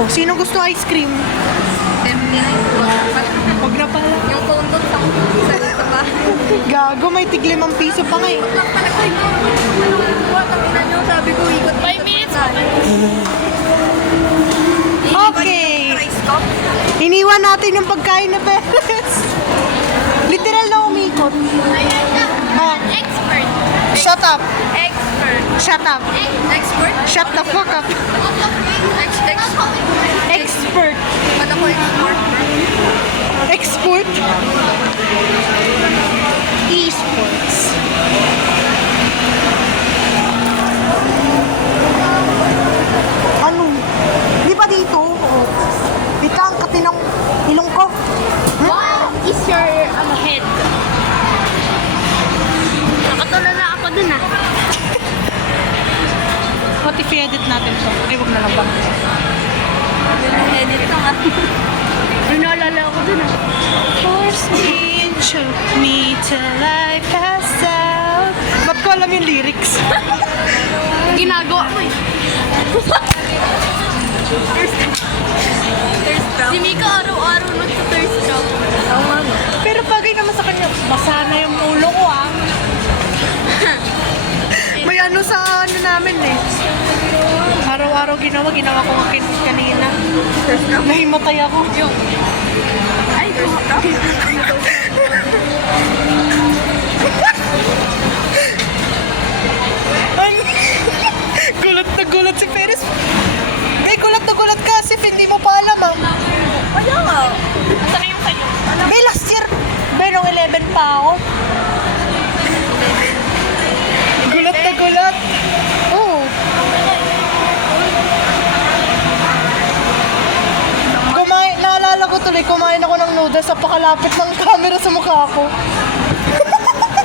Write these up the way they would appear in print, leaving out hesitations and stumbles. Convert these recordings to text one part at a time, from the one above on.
Oh, sino gusto ice cream? 79. Wag na pala. Yung condom sa dito pa. Gago, may tig 5 piso pa nga eh. Sabi ko, ikot 5 minutes pa. Okay. Iniwan natin yung pagkain na Perez. Literal na umikot. Oh, Expert. shut up. Expert. Shut up. Expert? Shut the fuck up. Expert. Ba't ako expert? Export. Esports. Ano? Di ba dito? Ika ang katinong ilong ko. What is your head? Nakatulala ako dun ah. What if i-edit natin to? Ay, wag na lang ba? Edit lang ah. May naalala ako dun ah. Force me, choke me till I pass out. Ba't ko alam yung lyrics? Ginagawa mo eh. Thirst trap. Si Mika araw-araw nag-thirst trap. Oo nga no. Pero bagay naman sa kanya, basa na yung ulo ko ah. May ano sa ano namin eh. Araw-araw ginawa ko kanina. Thirst trap. Nahimatay ako. Ay, thirst trap. Ay, gulat na gulat si Perez. Eh, gulat na gulat ka kasi hindi mo pa alam ah. Wala nga. Saan yung sa'yo? May last year. May nung 11 pa ako. Gulat na gulat. Oo. Naalala ko tuloy, kumain ako ng noodles sa pakalapit ng camera sa mukha ko.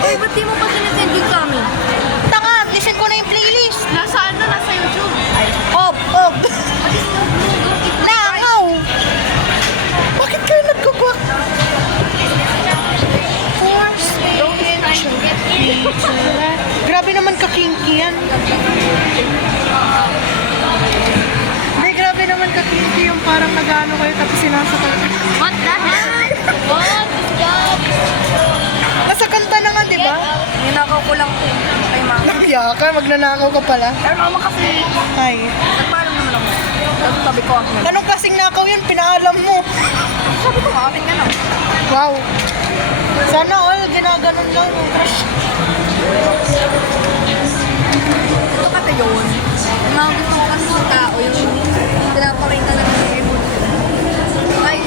Uy, ba't di mo pa sinasend yun sa amin? Tanga, listen ko na yung playlist. Nasaan na? Nasa YouTube. Op. Nakaw! Bakit kayo nagkabak? Grabe naman ka-kinky yan. Hindi, grabe naman ka-kinky yung parang nag-ano kayo tapos sinasakal. What the hell? What is that? Nasa kanta na nga, di ba? Ninakaw ko lang kay mama. Nagya ka, magnanakaw ka pala. Pero mama kasi, Ay. nagpaalam naman ako. Tapos sabi ko, Anong klaseng nakaw yun? Pinaalam mo. sabi ko, akin ka na. Wow. Sana all, ginaganon lang yung crush. Ito kasi yun. Yung mga gusto ko kasi sa tao, yung pinapakita lang yung effort nila. Ay,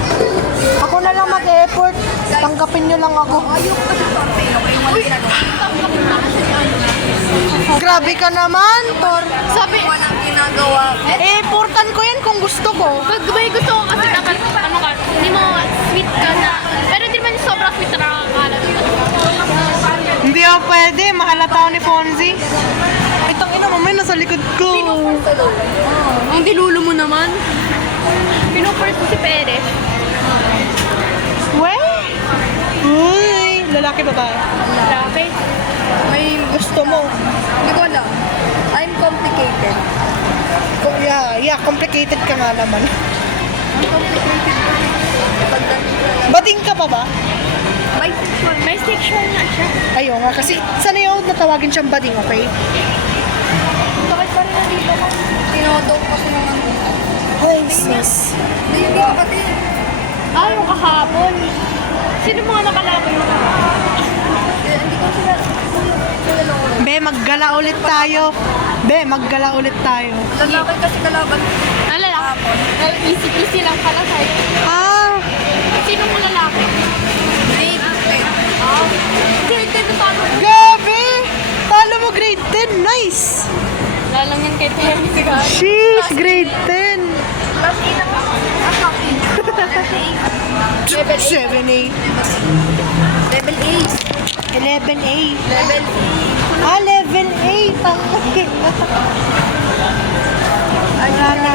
Ako na lang mag-effort. Tanggapin nyo lang ako. ayoko kasi sa ate, okay? Yung mga ginagawa. Grabe ka naman, Tor. Sabi, walang ginagawa. Eh, portan ko yan kung gusto ko. Pag may gusto ko kasi dapat, ano ka, hindi mo sweet ka na. Pero hindi naman yung sobrang sweet na nakakalat. Hindi ako pwede. Mahalata ako ni Fonzie. Itong ina mo, may nasa likod ko. Ang dilulo mo naman. Pinupers ko si Perez. We? Uy, lalaki babae. Grabe. May gusto mo. Hindi ko alam. I'm complicated. Yeah, complicated ka nga naman. I'm complicated. Bading ka pa ba? Bisexual. May sexual na siya. Ayaw nga, kasi sana yung natawagin siyang bading, okay? Bakit pa rin nandito ko? Tinodok kasi ng ano. Ay, sis. Hindi ko kasi. Ah, yung kahapon. Sino mga nakalaban mo? Hindi ko sila. Be, maggala ulit tayo. Be, maggala ulit tayo. Lalaki kasi kalaban. Ang lalaki. Easy lang pala sa'yo. Ah, Sino mo lalaki? Grade 10. Grade 10 na talo. gabi! Talo mo grade 10, nice! Lalang yan kay Terry siguro. Sheesh, grade 10. Plus 8 ako. Akin. Level 7A. 8. Level 8. 11A. Level Ah, level 8. Okay. Wala na.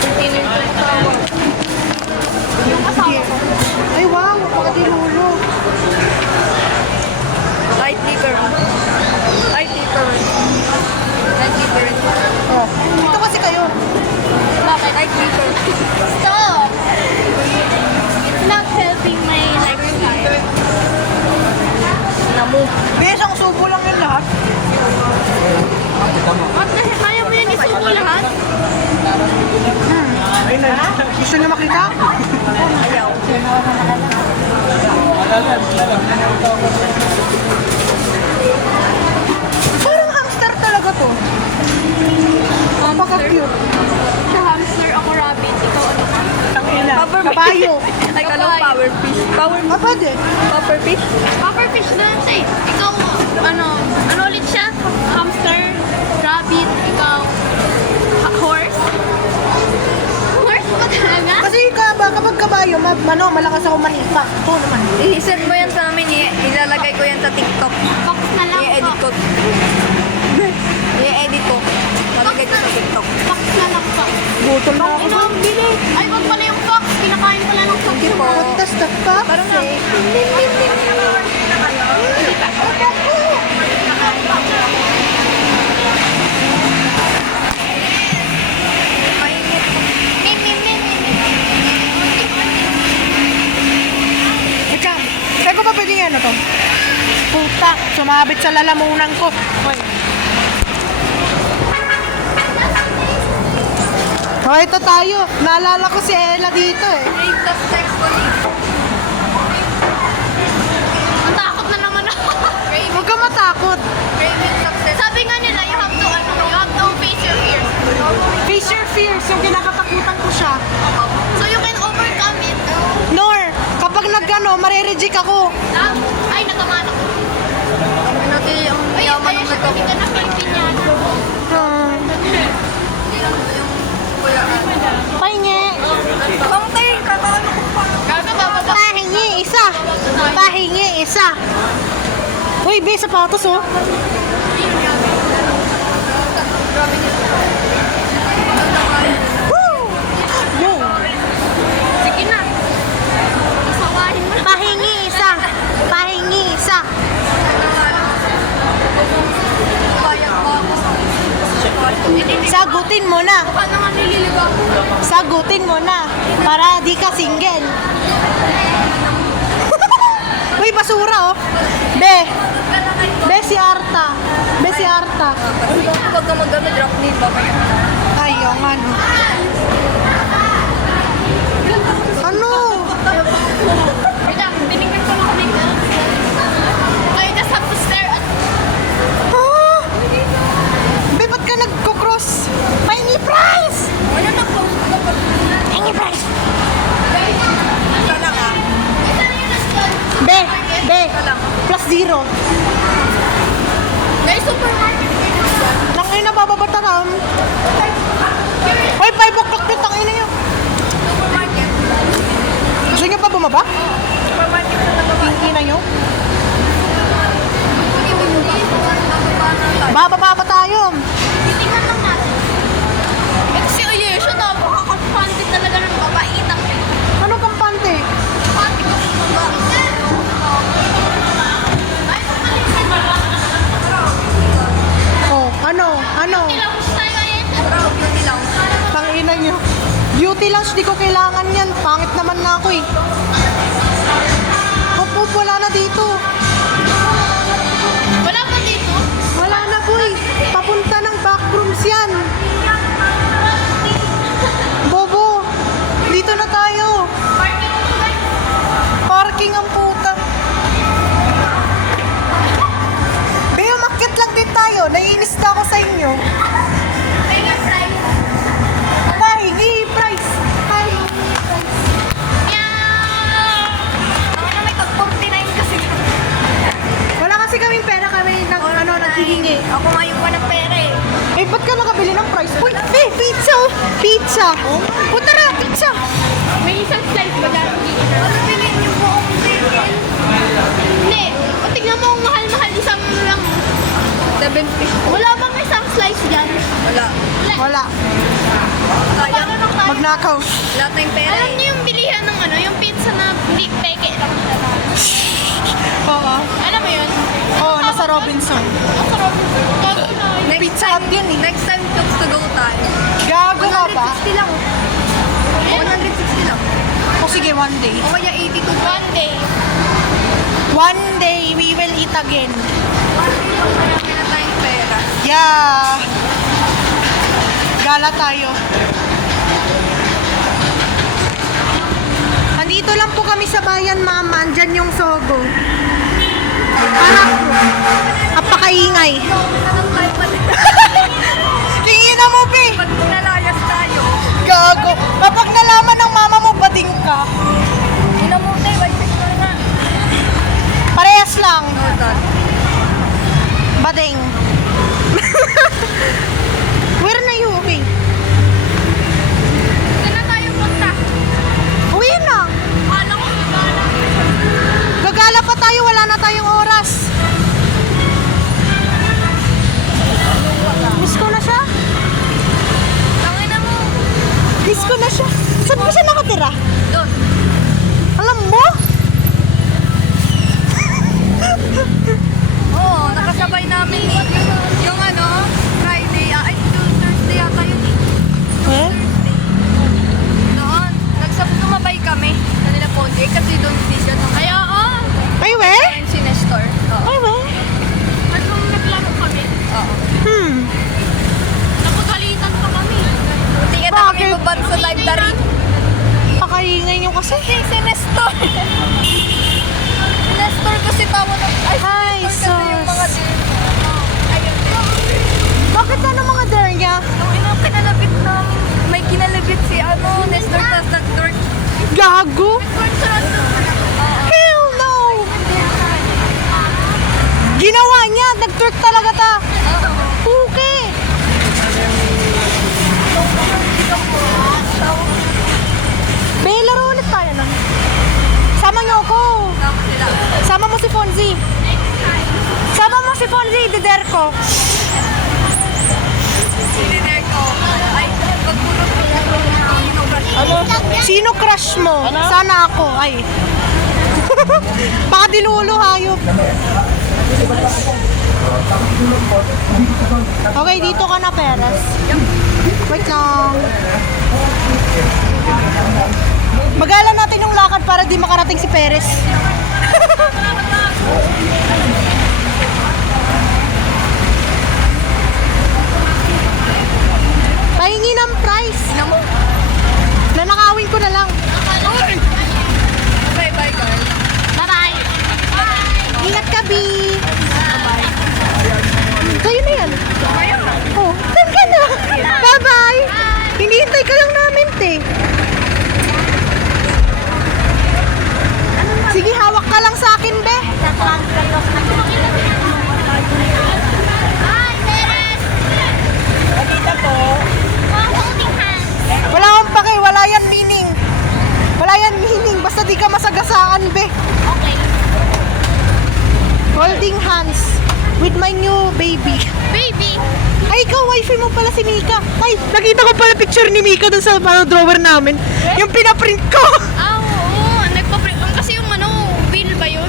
Continue ko yung tawag. Yung asawa ko. Ay, wow, napakadilulo. Light different. Light different. Light different. Oh, dito kasi kayo. niyo makita? Ayaw. Parang hamster talaga to. Napaka-cute. Siya hamster, ako rabbit. Ikaw ano ka? Tangina. Power Kapayo. Ay, kalong power fish. Power Ah, pwede. Power fish? Pufferfish na yun, Ikaw, ano ulit siya? Hamster, rabbit, ikaw, horse? Horse ba talaga? Kasi kapag kabayo, malakas ako manipa. Ito naman. I-send mo yan sa amin. Ilalagay ko yan sa TikTok. Fox na lang. I-edit ko. I-edit ko. Lalagay ko sa TikTok. Fox na lang pa. Butol na ako. Ino, bili. Ay, wag pala yung fox. Kinakain pala ng fox. Hindi po. What does the fuck Parang na. say? Mainit. Ika, saan ko pa pwede yan to? Puta, sumabit sa lalamunan ko. Hoy. Oh, ito tayo. Naalala ko si Ella dito eh. Rate of sex colleague. Ang takot na naman ako. Huwag ka matakot. Craving success. Sabi nga nila, you have to face your fears. Face your fears, yung kinakatakutan ko siya. So you can overcome it. Nor, kapag nagano, marereject ako. Ay, natamaan ako. Natin yung Ay, yaman ay, ng siya nagkak. kita na Filipiniano. Pahingi. Pangtay, kakaano ko pa. Gaga bababa. Pahingi, isa. Pahingi, isa. Uy, be, sapatos oh. Woo! Yo. Sige na. Isawahin mo. Pahingi, isa. Pahingi, isa. Bayang ko ako. Sagutin mo na. Baka naman nililigaw. Sagutin mo na. Para di ka single. Uy, basura oh. Be. Be si Arta. Be si Arta. Huwag ka mag-ano, drop name ba? Ay, yung ano. Ano? Wait lang, tinignan ko lang kung may I just have to stare at... Ah! Be, ba't ka nagko-cross? Pahingi price! Ano na po? Pahingi price! Ito lang ah. Ito na yung nandun. Be, be, plus zero. Guys, supermarket. Tangay na bababata na. Hoy, 5 o'clock na tangay na yun. Supermarket. Gusto niyo pa bumaba? Supermarket na lang. Pinky na yun. Hindi. Bababa pa tayo. Titingnan lang natin. Ito si Ayesha, napakakapanti talaga ng babaitang. Ano kampante? Panti ko sa baba. Ay, pumalisan ba? Oh, ano? Ano? Nilawas tayo, Ayesha. Bro, beauty lang. Tangina niyo. Beauty lounge, di ko kailangan yan. Pangit naman na ako eh. Hop, wala na dito. Wala pa dito. Wala na boy. Papunta ng backrooms yan. Bobo. Dito na tayo. Parking ang puta. Pero umakyat lang din tayo. Naiinis na ako sa inyo. Pahingi price. Pahingi price. Ako na may tag-49 kasi. Wala kasi kaming pera kami ng naghihingi. Ako ngayon pa ng pera eh. Eh, ba't ka nakabili ng price? Uy, pizza! Oh. Pizza! O tara, pizza! May isang slice ba dyan? Ano bilhin niyo po akong chicken? Hindi. O, tignan mo ang mahal-mahal. Isang lang. 750. Wala bang isang slice dyan? Wala. Wala. Sayang. Magnakaw. Lahat na yung pera Alam eh. niyo yung bilihan ng ano, yung pizza na deep peke lang siya. Oo. Alam mo yun? Oo, nasa Robinson. Nasa Robinson. Gago na yun. Pizza Hut yun eh. Next time chooks to go tayo. Gago ka ba? 160 lang. 160 lang. O sige, one day. O kaya 82. One day. One day, we will eat again. Marami na tayong pera. Yeah. Gala tayo. Dito lang po kami sa bayan, mama. Andyan yung Sogo. Harap po. Kapakaingay. Anong live pa din? Tingin na mo, be. Pag nalayas tayo. Gago. Kapag nalaman ng mama mo, bading ka. Inamuntay, wait, na. Parehas lang. No, God. Bading. Where na you? Okay. Saan na tayo punta? Uwi na. Alam ko, gagala. Gagala pa tayo. Wala na tayong oras. Miss ko na siya. Tangina mo. Miss ko na siya. Saan ba siya nakatira? Doon. Alam mo? Oo, nakasabay namin yung ano, Friday, ay, Thursday yata yun eh. Eh? Noon, sumabay kami sa nila Ponte kasi doon hindi siya nung Ay, oo. Ay, we? si Nestor. Oo. Ay, we? At nung naglaro kami, Oo. napagalitan pa kami. Tingnan na kami Bakit? baban sa live dari. Pakaingay niyo kasi. Si Nestor. Si Nestor kasi tawa na. Ay, Ay, si Nestor kasi yung mga sus. din. Ayun din. Bakit ano mga dare niya? Nung inang kinalabit namin, may kinalabit si ano, Nestor tas nag-dork. Gago? Oo. Hell no! Ginawa niya. Nag-twerk talaga ta. Okay. Be, laro ulit tayo nun. Sama niyo ako. Tama sila. Sama mo si Fonzie. Sama mo si Fonzie, dider ko. Sininer ko. Ay, pagpulot ko. Ano? Sino crush mo? Sana ako. Ay. Baka dilulo, hayop. Okay, dito ka na, Perez. Wait lang. Magalan natin yung lakad para di makarating si Perez. Pahingi ng price. Nanakawin ko na lang. Bye bye guys. Bye-bye. Ingat ka, B. Sa'yo na yan. Oh, saan ka na? Bye-bye. Hinihintay ka lang namin, te. Sige, hawak ka lang sa akin, be. Hi, Teres. Holding hands. Wala akong pake, wala yan meaning. Wala yan meaning, basta di ka masagasaan, be. Okay. Holding hands with my new baby. Baby. Ay, ikaw, wifi mo pala si Mika. Ay, nakita ko pala picture ni Mika dun sa drawer namin. Yung pinaprint ko. Ah, oo. Nagpa-print. Kasi yung ano, bill ba yun?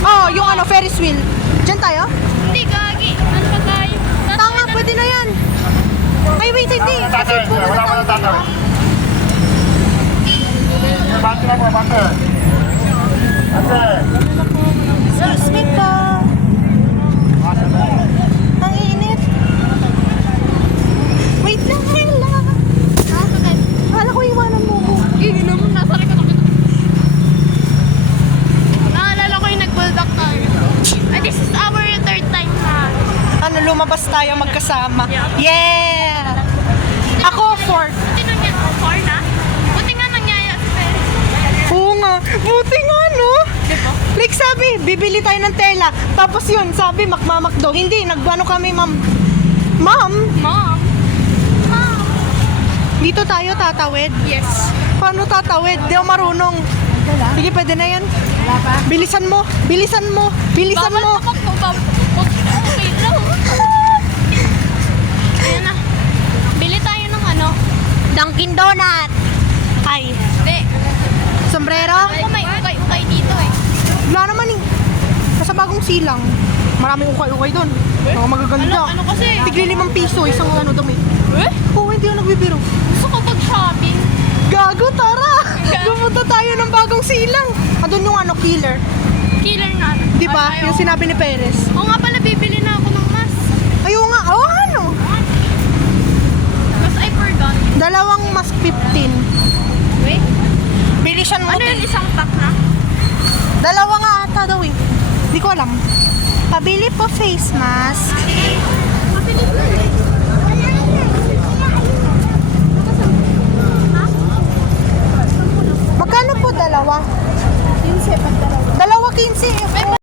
Oh, yung ano, Ferris wheel. Diyan tayo? Hindi, gagi. Ano ba tayo? Tanga, pwede na yan. Ay, wait, hindi. Kasi pumunta tayo. Excuse me ka. Ang init. Wait lang, Hela. Akala ko iwanan mo ko. Gigil mo, nasa likod ako. Naalala ko yung nag-bulldog tayo. And this is our third time na. Ano, lumabas tayo magkasama. Yeah! Ako, fourth. Buti nang yan, far na. Buti nga nangyaya si Perez. Oo nga. Buti nga, no? Diba? Like sabi, bibili tayo ng tela. Tapos yun, sabi, makmamakdo. Hindi, nagano kami, ma'am. Ma'am, Mom. Mom. dito tayo tatawid. Yes. Paano tatawid? Di ako marunong. Sige, pwede na yan. Bilisan mo, bilisan mo, bilisan Bawal mo. tumakbo, bawal tumakbo. Okay lang. Ayan na. Bili tayo ng ano. Dunkin Donut. Ay, Hindi. sombrero? Ako may ukay-ukay dito eh. Wala naman eh. Nasa bagong silang. Maraming ukay-ukay doon. Mga magaganda. Ano kasi? Tigli 5 piso, isang ano dumi. Eh? Oo, hindi ako nagbibiro. Gusto ko mag-shopping. Gago, tara! Pumunta tayo ng bagong silang. Andun yung ano, killer. Killer na. Di ba? Ay, Yung sinabi ni Perez. Oo nga pala, bibili na ako ng mask. Ayaw nga, oh ano? Because I forgot. Dalawang mas 15. Wait. Bili foundation mo. Ano yun, isang pack na? Dalawa nga ata daw eh. Hindi ko alam. Pabili po face mask.